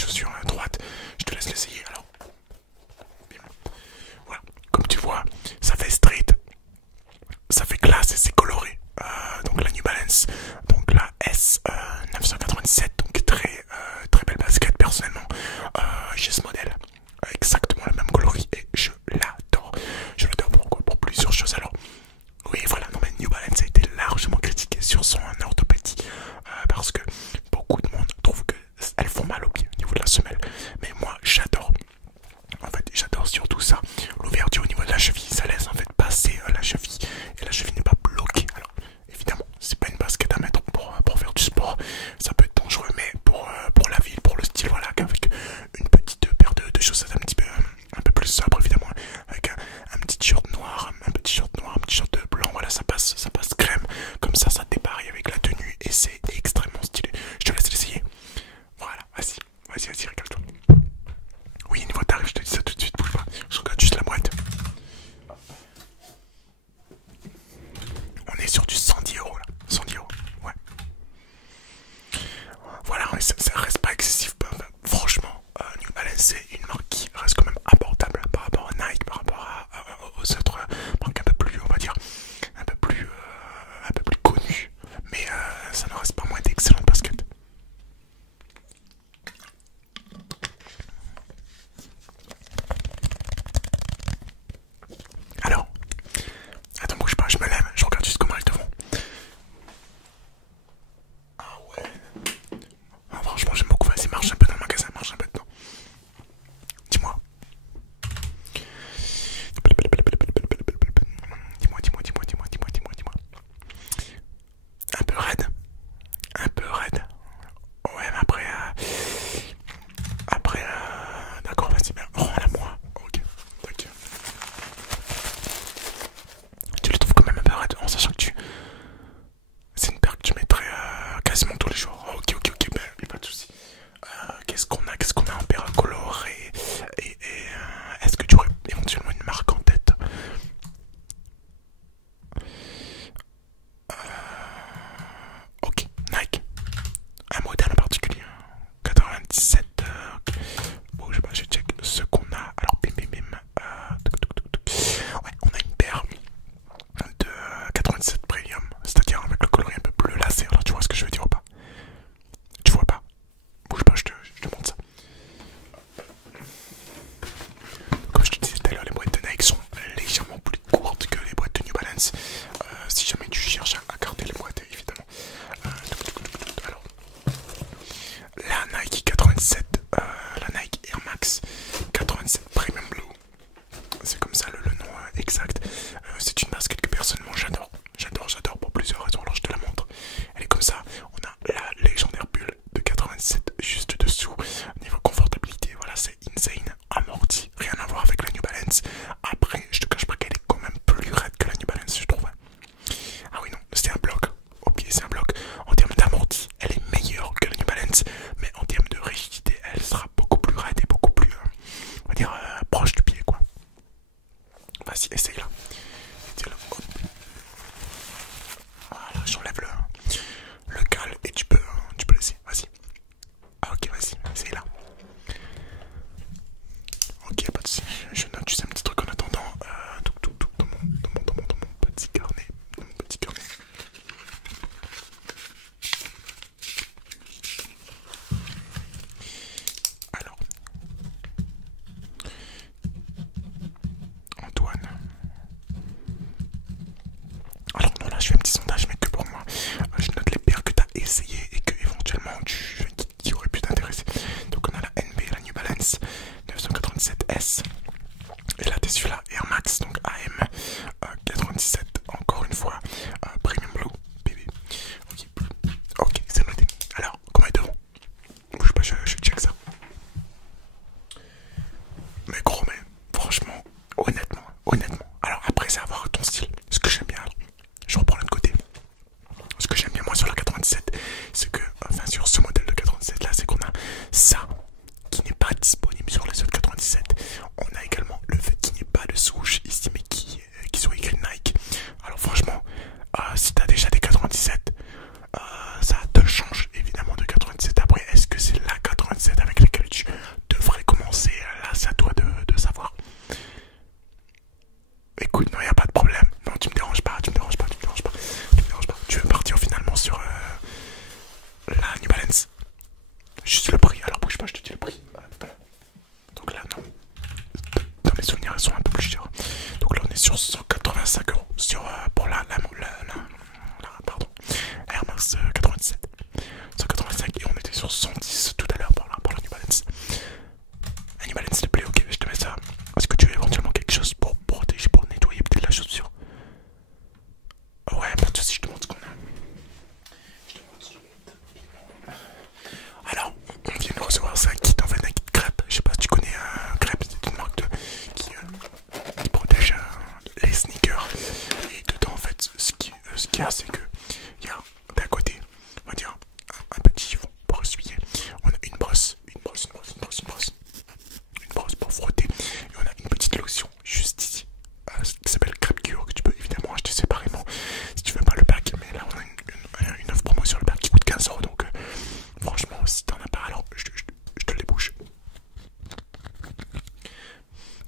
chaussure droite. Je te laisse l'essayer alors. Voilà, comme tu vois, ça fait street, ça fait classe et c'est coloré. Donc la New Balance, donc la S 997, donc très belle basket personnellement. J'ai ce modèle, exactement le même coloris et je l'adore. Je l'adore pour plusieurs choses. Alors oui voilà, non mais New Balance a été largement critiqué sur son orthopédie parce que beaucoup de monde trouve qu'elles font mal aux pieds au niveau de la semelle. Mais moi j'adore. En fait, j'adore surtout ça. L'ouverture au niveau de la cheville, ça laisse en fait passer la cheville et la cheville n'est pas bloquée. Alors, évidemment, c'est pas une basket à mettre pour faire du sport. Ça peut être dangereux, mais pour la ville, pour le style, voilà, avec une petite paire de chaussettes un peu plus sobre, évidemment, avec un petit t-shirt noir, un petit t-shirt blanc, voilà, ça passe crème. Comme ça dépareille avec la tenue et c'est extrêmement stylé. Je te laisse l'essayer. Voilà, vas-y, régale-toi. Oui, niveau tarif, je te dis ça tout de suite, bouge pas. Je regarde juste la boîte. On est sur du 110 € là. 110 €, ouais. Voilà, ça reste pas excessif. Franchement, New Balance, c'est une marque qui reste quand même abordable par rapport à Nike, par rapport aux autres marques un peu plus, on va dire, un peu plus connues. Mais ça ne reste pas moins d'excellentes baskets. Alors, attends, bouge pas, je me lève, je regarde juste comment elles te vont. Ah ouais. Ah, franchement, j'aime beaucoup. Vas-y, marche un peu dans le magasin, marche un peu dedans. Dis-moi. Dis-moi. Un peu raide. Ouais, mais après, d'accord, vas-y, mais rends-la-moi. Ok. Tu les trouves quand même un peu raide, en sachant que c'est une paire que tu mettrais quasiment tous les jours. Ok, ben, pas de soucis. Qu'est-ce qu'on a en paire colorée et est-ce que tu aurais éventuellement une marque en tête? Ok, Nike. Un modèle en particulier. 97. Ok. Bon, je sais pas, je check ce qu'on a. Alors, bim. Ouais, on a une paire de 97 Premium, c'est-à-dire avec le coloris un peu bleu laser. Alors, tu vois ce que je veux dire ou pas? Tu vois pas? Bouge pas, je te montre ça. Comme je te disais tout à l'heure, les boîtes de Nike sont légèrement plus courtes que les boîtes de New Balance. Si jamais tu cherches à garder les boîtes, évidemment. Alors, la Nike 87, la Nike Air Max 87 Premium Blue. C'est comme ça le nom exact. C'est une basket que personnellement j'adore. J'adore pour plusieurs raisons. Alors je te la montre. Elle est comme ça. On a la légendaire bulle de 87 juste dessous. Niveau confortabilité, voilà, c'est insane. Amorti, rien à voir avec la New Balance. Après, je te cache pas qu'elle est quand même plus raide que la New Balance, je trouve. Ah oui, non, c'est un bloc. Au pied, c'est un bloc. En termes d'amorti, elle est meilleure que la New Balance. Mais en termes de rigidité, elle sera beaucoup plus raide et beaucoup plus, on va dire, proche du pied, quoi. Vas-y, essaye-la. Hop. Voilà, j'enlève le cal et tu peux l'essayer. Vas-y. Ah, ok, vas-y, essaye-la. Ok, pas de soucis. Je note juste un petit truc en attendant. Dans mon petit carnet. Alors, Antoine. Alors non, là je fais un petit sondage, mais que pour moi. Je note les paires que tu as essayées et que éventuellement qui auraient pu t'intéresser. Donc on a la NB, la New Balance 997S. Et là t'es celui-là Air Max, donc AM 97, encore une fois, Premium Blue, BB. Ok, c'est noté. Alors, comment ils te vont? Bouge pas, je check ça. Mais gros, mais franchement, honnêtement. Alors après, c'est avoir ton style. Ce que j'aime bien, alors, je reprends l'autre côté. Ce que j'aime bien moi sur la 97, c'est que, enfin sur ce modèle de 97 là, c'est qu'on a ça qui n'est pas disponible sur les autres 97. On a également le fait qu'il n'y ait pas de souche ici, mais qui soit écrit Nike. Alors franchement, si t'as déjà des 97, ça te change évidemment de 97. Après, est-ce que c'est la 97?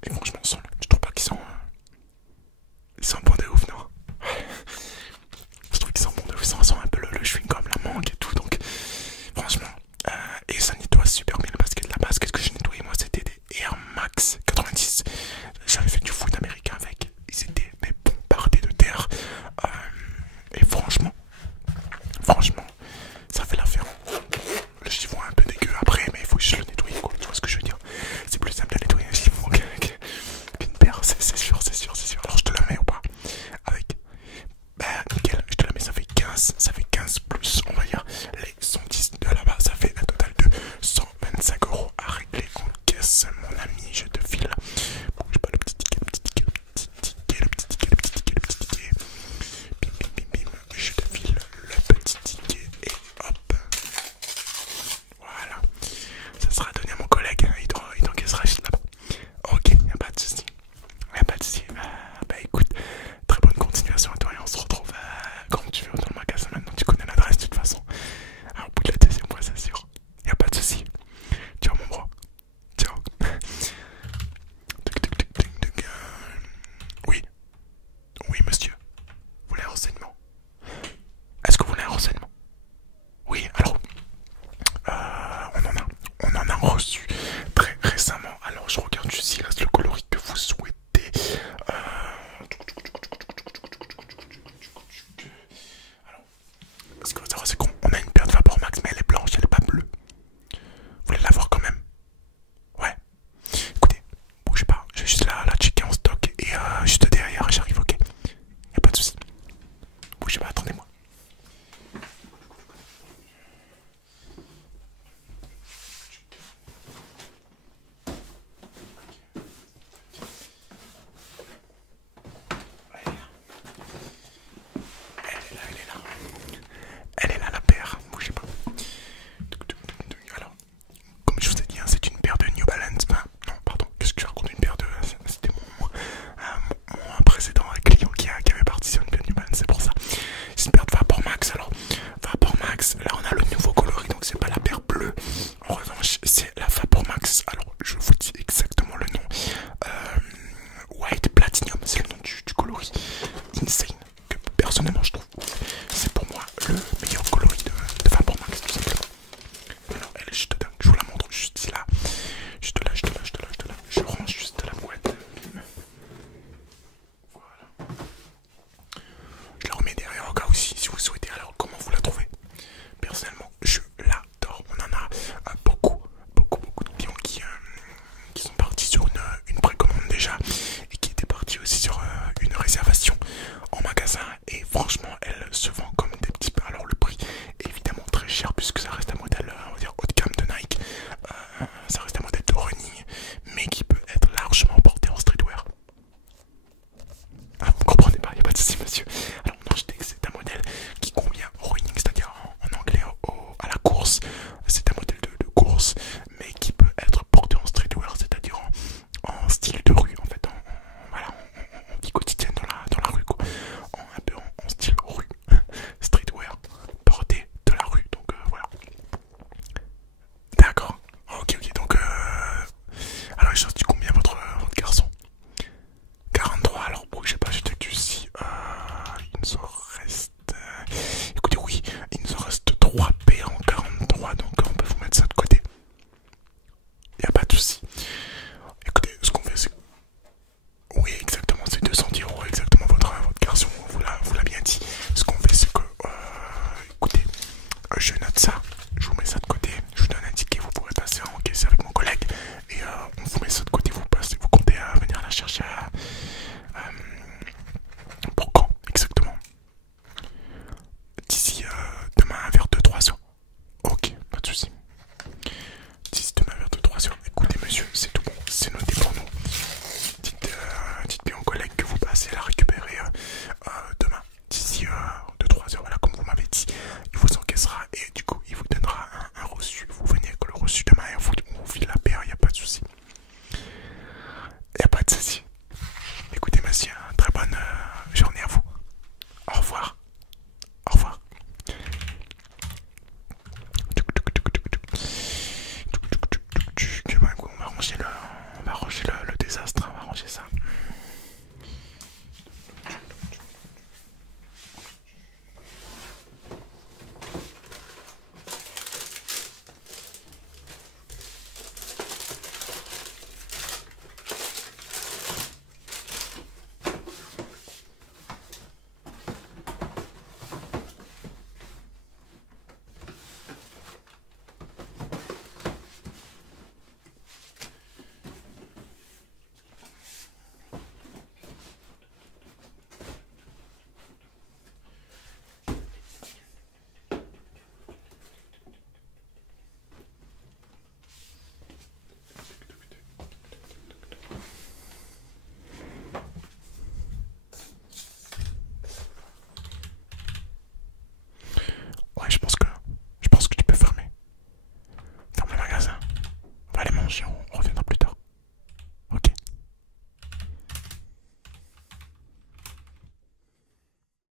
Et franchement, je trouve pas qu'ils sont... ils sont bons de ouf, non? Je trouve qu'ils sont bons de ouf, ça sent un peu le chewing-gum, la mangue et tout, donc franchement, et ça nettoie super bien le basket. La basket que j'ai nettoyé moi c'était des Air Max 90. J'avais fait du foot américain avec, ils étaient mais bombardés de terre, et franchement, ça fait l'affaire. Le chiffon est un peu dégueu après, mais il faut juste le nettoyer quoi, tu vois ce que je veux dire. C'est plus simple à nettoyer un chiffon qu'une paire, c'est sûr. Alors je te la mets ou pas? Avec... bah nickel, je te la mets, ça fait 15 plus, on va dire, les 110 de là-bas, ça fait un total de 125 € à régler en caisse, mon ami, je te file. Bouge pas le petit ticket, bim, je te file le petit ticket et hop. Voilà, ça sera donné à mon collègue, il t'encaissera juste là-bas. Ok, y'a pas de soucis. Bah écoute, très bonne continuation à toi et on se retrouve quand tu veux dans le magasin. Maintenant tu connais l'adresse de toute façon. Alors, au bout de la deuxième fois, c'est sûr. Y'a pas de soucis. Ciao mon bro. Ciao. Oui. Oui monsieur. Vous voulez un renseignement? Est-ce que vous voulez un renseignement? Oui, alors on en a reçu